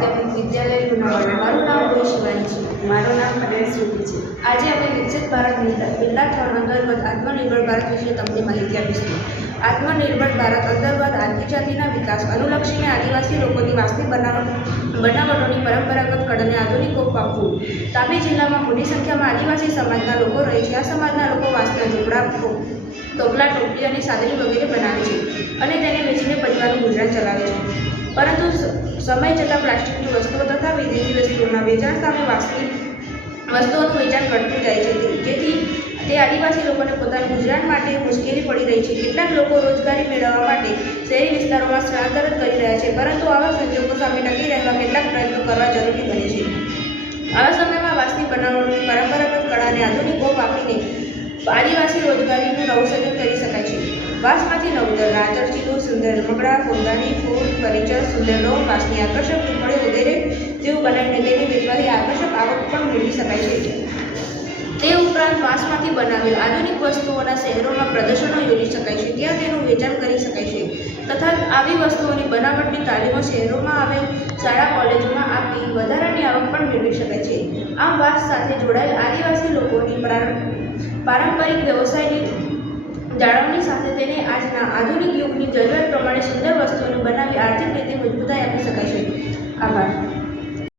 માધ્યમિક વિદ્યાલય લુણાવાડા. મારું નામ ભોઈ શિવાની છે. મારું નામ પટેલ શ્રુતિ છે. આજે અમે વિકસિત ભારત પહેલા 3 અંતર્ગત આત્મનિર્ભર ભારત વિશે તમને માહિતી આપીશું. આત્મનિર્ભર ભારત અંતર્ગત આદિજાતિના વિકાસ અનુલક્ષીને આદિવાસી લોકોની વાસ્તવિક બનાવટોની પરંપરાગત કળાને આધુનિક ઓપ આપવું. તાપી જિલ્લામાં મોટી સંખ્યામાં આદિવાસી સમાજના લોકો રહે છે. આ સમાજના લોકો વાંસના ઝૂંપડા, ટોપલા, ટોપલી અને સાદડી વગેરે બનાવે છે અને તેને વેચીને પરિવારનું ગુજરાન ચલાવે છે. પરંતુ સમય જતાં પ્લાસ્ટિકની વસ્તુઓ તથા વિદેશી વસ્તુઓના વેચાણ સામે વસ્તુઓનું વેચાણ ઘટતું જાય છે, જેથી તે આદિવાસી લોકોને પોતાના ગુજરાન માટે મુશ્કેલી પડી રહી છે. કેટલાક લોકો રોજગારી મેળવવા માટે શહેરી વિસ્તારોમાં સ્થળાંતર કરી રહ્યા છે, પરંતુ આવા સંજોગો સામે ટકી રહેવા કેટલાક પ્રયત્નો કરવા જરૂરી બને છે. આવા સમયમાં વાંસની બનાવટોની પરંપરાગત કળાને આધુનિક ઓપ આપીને આદિવાસી રોજગારીનું નવું સર્જન કરી શકાય છે. વાંસમાંથી નવતર આચરચીલું, સુંદર રમકડા, ફૂલદાની, ફૂલ, ફર્નિચર, સુંદર ડોમ, વાંસની આકર્ષક ઝૂંપડીઓ વગેરે જેવું બનાવીને તેને વેચવાથી આકર્ષક આવક પણ મેળવી શકાય છે. તે ઉપરાંત વાંસમાંથી બનાવેલ આધુનિક વસ્તુઓના શહેરોમાં પ્રદર્શનો યોજી શકાય છે, ત્યાં તેનું વેચાણ કરી શકાય છે તથા આવી વસ્તુઓની બનાવટની તાલીમો શહેરોમાં આવેલ શાળા કોલેજોમાં આપી વધારાની આવક પણ મેળવી શકાય છે. આમ વાંસ સાથે જોડાયેલ આદિવાસી લોકોની પારંપરિક વ્યવસાયની જાળવણી સાથે તેને આજના આધુનિક યુગની જરૂરિયાત પ્રમાણે સુંદર વસ્તુઓને બનાવી આર્થિક રીતે મજબૂતાઈ આપી શકાય છે. આભાર.